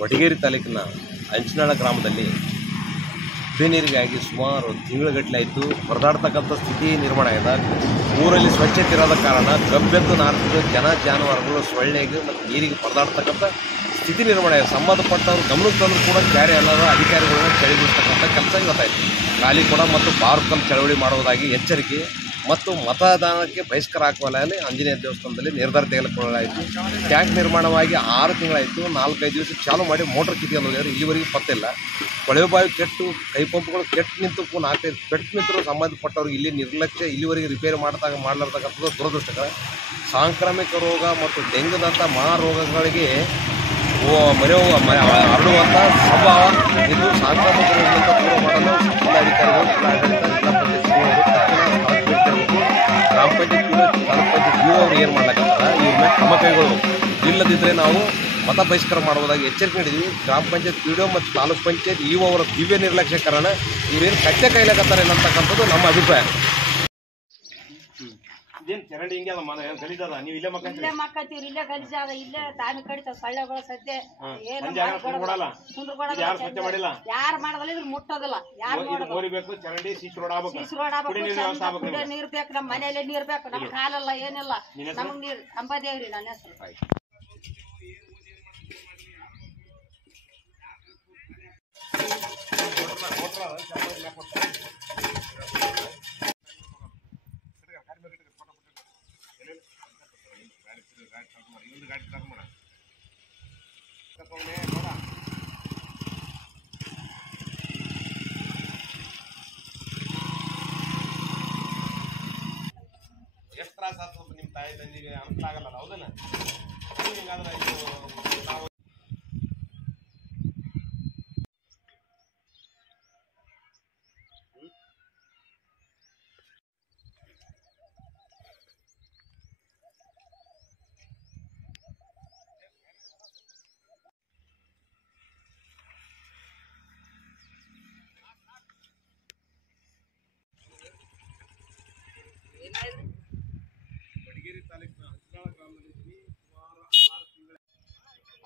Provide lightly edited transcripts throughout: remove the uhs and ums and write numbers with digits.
ವಟಗೇರಿ ತಾಲೂಕಿನ ಅಂಚನಾಳ ಗ್ರಾಮದಲ್ಲಿ ಕುಡಿಯ ನೀರಿಗಾಗಿ ಸುಮಾರು ತಿಂಗಳುಗಟ್ಟಲೆ ಆಯಿತು ಪರದಾಡ್ತಕ್ಕಂಥ ಸ್ಥಿತಿ ನಿರ್ಮಾಣ ಆಗಿದೆ. ಊರಲ್ಲಿ ಸ್ವಚ್ಛತೆ ಇರೋದ ಕಾರಣ ಗಬ್ಬೆದ್ದು ನಾರ್ತಿದ್ದು ಜನ ಜಾನುವಾರುಗಳು ಸೊಳ್ಳೆಗೆ ಮತ್ತು ನೀರಿಗೆ ಪರದಾಡ್ತಕ್ಕಂಥ ಸ್ಥಿತಿ ನಿರ್ಮಾಣ ಆಗಿದೆ. ಸಂಬಂಧಪಟ್ಟವರು ಗಮನಕ್ಕೆ ತಂದರೂ ಕೂಡ ಕ್ಯಾರೆ ಅಲ್ಲದ ಅಧಿಕಾರಿಗಳನ್ನ ಚಳಿಗೊಳಿಸ್ತಕ್ಕಂಥ ಕೆಲಸ ಇವತ್ತಾಯಿತು. ಖಾಲಿ ಕೂಡ ಮತ್ತು ಬಾರ್ಕಲ್ ಚಳವಳಿ ಮಾಡುವುದಾಗಿ ಎಚ್ಚರಿಕೆ ಮತ್ತು ಮತದಾನಕ್ಕೆ ಬಹಿಷ್ಕಾರ ಹಾಕುವಲ್ಲಿ ಆಂಜನೇಯ ದೇವಸ್ಥಾನದಲ್ಲಿ ನಿರ್ಧಾರ ತೆಗೆದುಕೊಳ್ಳಲಾಯಿತು. ಟ್ಯಾಂಕ್ ನಿರ್ಮಾಣವಾಗಿ 6 ತಿಂಗಳಾಯಿತು. 4-5 ದಿವಸ ಚಾಲು ಮಾಡಿ ಮೋಟ್ರ್ ಕಿತ್ಕೊಂಡು ಇಲ್ಲಿವರೆಗೂ ಪತ್ತಿಲ್ಲ. ಕೊಳವೆ ಬಾವಿ ಕೆಟ್ಟು ಕೈ ಪಂಪ್ಗಳು ಕೆಟ್ಟು ನಿಂತು 4-5 ಕೆಟ್ಟು ನಿಂತರೂ ಸಂಬಂಧಪಟ್ಟವ್ರಿಗೆ ಇಲ್ಲಿ ನಿರ್ಲಕ್ಷ್ಯ ಇಲ್ಲಿವರೆಗೆ ರಿಪೇರಿ ಮಾಡಲಾರ್ತಕ್ಕಂಥದ್ದು ದುರದೃಷ್ಟಕರ. ಸಾಂಕ್ರಾಮಿಕ ರೋಗ ಮತ್ತು ಡೆಂಗ್ಯೂದಂಥ ಮಹಾರೋಗಗಳಿಗೆ ಹರಡುವಂಥ ಸ್ವಭಾವ ಇದು. ಸಾಂಕ್ರಾಮಿಕ ರೋಗದಿಂದ ದೂರ ಮಾಡಲು ಜಿಲ್ಲಾಧಿಕಾರಿಗಳು, ಗ್ರಾಮ ಪಂಚಾಯತ್ ತಾಲೂಕು ಪಂಚಾಯತ್ ಇವು ಅವ್ರು ಏನು ಮಾಡ್ಲಕ್ಕಂತಾರ ಇವ್ರ ಮೇಲೆ ಕ್ರಮ ಕೈಗೊಳ್ಳು. ಇಲ್ಲದಿದ್ದರೆ ನಾವು ಮತ ಬಹಿಷ್ಕಾರ ಮಾಡುವುದಾಗಿ ಎಚ್ಚರಿಕೆ ನೀಡಿದ್ವಿ. ಗ್ರಾಮ ಪಂಚಾಯತ್ ಪಿಡಿಒ ಮತ್ತು ತಾಲೂಕು ಪಂಚಾಯತ್ ಇವು ಅವರ ದಿವ್ಯ ನಿರ್ಲಕ್ಷ್ಯ ಕಾರಣ ಇವರೇನು ಕಟ್ಟೆ ಕೈಲಾಕತ್ತಾರೆ ಅನ್ನತಕ್ಕಂಥದ್ದು ನಮ್ಮ ಅಭಿಪ್ರಾಯ. ಇದೇನು ಚರಂಡಿ ಹಿಂಗೆ ಅದ ಏನು ಗಲೀಜದ ನೀವು ಇಲ್ಲೇ ಮಕ್ಕಂತೀವ್ರಿ, ಇಲ್ಲೇ ಗಲೀಜಾದ, ಇಲ್ಲೇ ತಾನು ಕಡಿತಾವ ಸೊಳ್ಳೆಗಳು ಸದ್ಯ ಯಾರು ಮಾಡೋದಿಲ್ಲ, ಇದ್ರ ಮುಟ್ಟೋದಿಲ್ಲ. ಯಾರು ನೋಡಬೇಕು ಚರಂಡಿ ಸಿಸಿ ರೋಡ್ ಆಗ್ಬೇಕು, ನೀರ್ ಬೇಕು, ನಮ್ಮ ಮನೆಯಲ್ಲೇ ನೀರ್ ಬೇಕು, ನಮ್ ಕಾಲಲ್ಲ ಏನಿಲ್ಲ, ನಮಗ್ ನೀರ್ ಅಂಬದೇವ್ರಿ. ನನ್ನ ಹೆಸರು ಎಷ್ಟು ತ್ರಾಸ ಆಗ್ತದೆ ನಿಮ್ಮ ತಾಯಿ ತಂದಿಗೆ ಅಂತ ಆಗಲ್ಲ. ಹೌದಲ್ಲ? ಹಿಂಗಾದ್ರೆ ನಾವು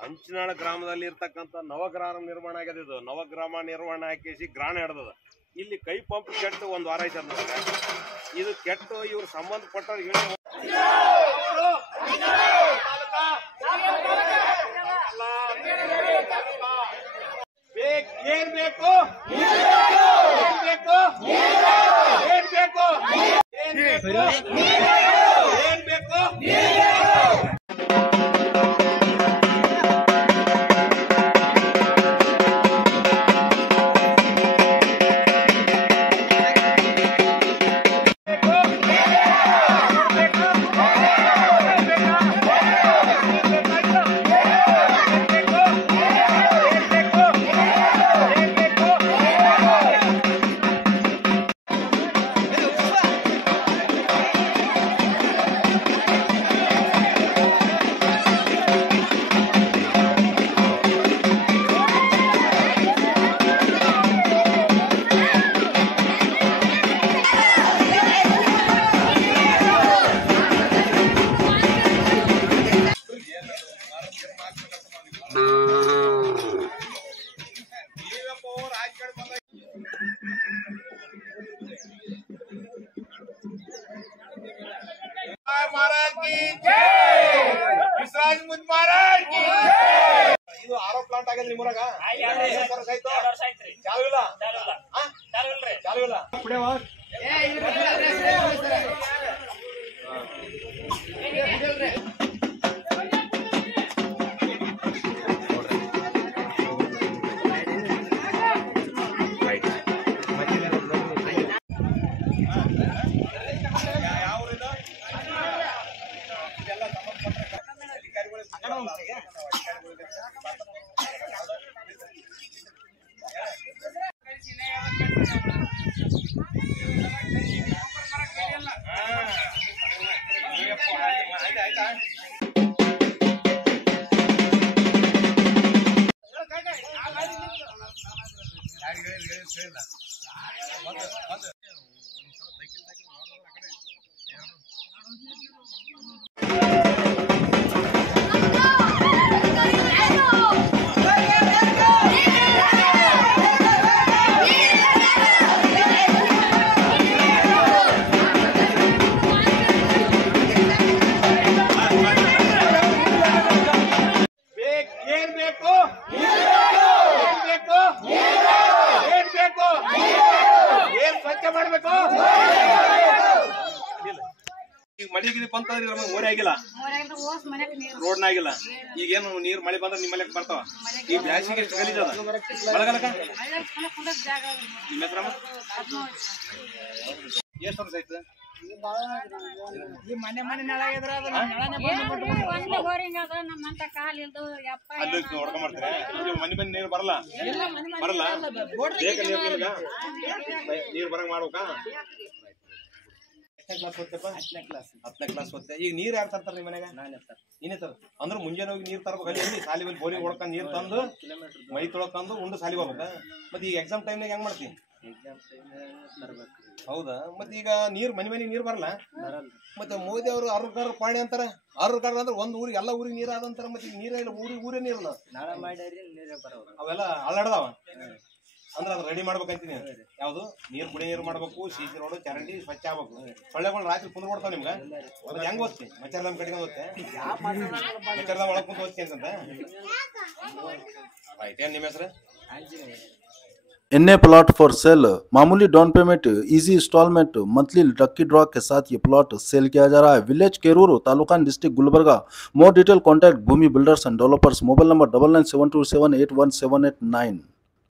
ಅಂಚನಾಳ ಗ್ರಾಮದಲ್ಲಿ ಇರ್ತಕ್ಕಂಥ ನವಗ್ರಾಮ ನಿರ್ಮಾಣ ಆಗ್ಯದ. ಇದು ನವಗ್ರಾಮ ನಿರ್ಮಾಣ ಹಾಕಿಸಿ ಗ್ರಾಣ ಹಿಡ್ದದ. ಇಲ್ಲಿ ಕೈ ಪಂಪ್ ಕೆಟ್ಟು 1 ವಾರ ಆಯ್ತದ. ಇದು ಕೆಟ್ಟು ಇವ್ರು ಸಂಬಂಧಪಟ್ಟವ್ರಿಗೆ ಏನ್ ಬೇಕು, ಏನ್ ಬೇಕು, ಏನ್ ಬೇಕು, ಏನ್ ಬೇಕು. महाराज की जय, विश्राज मुझ महाराज की जय. ಇದು ಆರೋ ಪ್ಲಾಂಟ್ ಆಗಲ್ಲ ನಿಮ್ಮೂರಾಗ? ಚಾಲು ಇಲ್ಲ, ಚಾಲು ಇಲ್ಲ. ನೀರು ಬಂತಂದ್ರೆ ನಮಗೆ ಮೋರಿ ಆಗಿಲ್ಲ, ರೋಡ್ನಾಗಿಲ್ಲ. ಈಗೇನು ನೀರು ಮಳೆ ಬಂದ್ರೆ ನಿಮ್ಮ ಮನೆಗೆ ಬರ್ತಾವ. ಈ ಬ್ಯಾಸಿಗೆ ಎಷ್ಟು ಗಲೀಜದ ಮಳೆಗಾಲಕ್ಕ. ನಿಮ್ಮ ಹೆಸರಮ್ಮ ಎಷ್ಟು ವರ್ಷ ಆಯ್ತು? ಅಲ್ಲಿ ಹೊಡ್ಕೊಂಡ್ ಮಾಡ್ತಾರೆ. ಮನೆ ನೀರು ಬರಲ್ಲ ಬರಲ್ಲ ಬೇಕ ನೀರು ನಿಮ್ಗ ನೀರು ಬರಂಗ್ ಮಾಡ್ಬೇಕಾ? 10ನೇ ಕ್ಲಾಸ್ ಓದ್ತೆ. ಈಗ ನೀರ್ ಯಾರು ತರ್ತಾರ ನಿಮ್ಮ ಮನೆಗ? ನೀನೇ ತರ ಅಂದ್ರೆ ಮುಂಜಾನೆ ಹೋಗಿ ನೀರ್ ತರ್ಬೇಕು. ಅಲ್ಲಿ ಸಾಲಿ ಮೇಲೆ ಬೋರಿ ಹೊಡ್ಕೊಂಡ್ ನೀರ್ ತಂದು ಮೈ ತೊಳ್ಕೊಂಡು ಉಂಡು ಸಾಲಿಗೆ ಹೋಗ್ಬೇಕ. ಮತ್ತೆ ಈಗ ಎಕ್ಸಾಮ್ ಟೈಮ್ನಾಗ ಹೆಂಗ್ ಮಾಡ್ತಿ? ಹೌದಾ? ಮತ್ತೆ ಈಗ ನೀರ್ ಮನೆ ನೀರ್ ಬರಲ್ಲ. ಮತ್ತೆ ಮೋದಿ ಅವರು ಅರ್ವಕಾರ ಪಾಣಿ ಅಂತಾರ. ಅರ್ವಕಾರ ಅಂದ್ರೆ ಒಂದ್ ಊರಿಗೆ ಎಲ್ಲ ಊರಿಗೆ ನೀರ್ ಆದಂತಾರ. ಮತ್ತೆ ಈಗ ನೀರೇ ಇಲ್ಲ, ಊರೇ ನೀರಲ್ಲ. ಅವೆಲ್ಲ ಅಲ್ಲಾಡ್ದಾವ ಅಂದ್ರೆ ಅದು ರೆಡಿ ಮಾಡ್ಬೇಕಂತೀನಿ. ಯಾವ್ದು ನೀರ್ ಕುಡಿ ನೀರು ಮಾಡ್ಬೇಕು, ಸಿಸಿ ರೋಡು, ಚರಂಡಿ ಸ್ವಚ್ಛ ಆಗ್ಬೇಕು. ಸೊಳ್ಳೆಗಳು ರಾತ್ರಿ ಕುಂದ್ ಕೊಡ್ತಾವ ನಿಮ್ಗ. ಮತ್ತೆ ಹೆಂಗ್ ಓದ್ತಿ? ಮಚ್ಚರ್ದಮ್ ಕಟ್ಕೊಂಡ್ ಓದ್ತೆ? ಮಚ್ಚರ್ದಮ್ ಒಳಗ್ ಕುಂತ ಓದ್ತಿ ಅಂತ ಆಯ್ತು. ಏನ್ ನಿಮ್ಮ ಹೆಸರು? NA प्लॉट फॉर सेल, मामूली down payment, easy installment, monthly lucky draw के साथ ये प्लॉट सेल किया जा रहा है। Village Kerur, taluka district Gulbarga. More detail contact Bhoomi builders and developers. Mobile number 9972781789।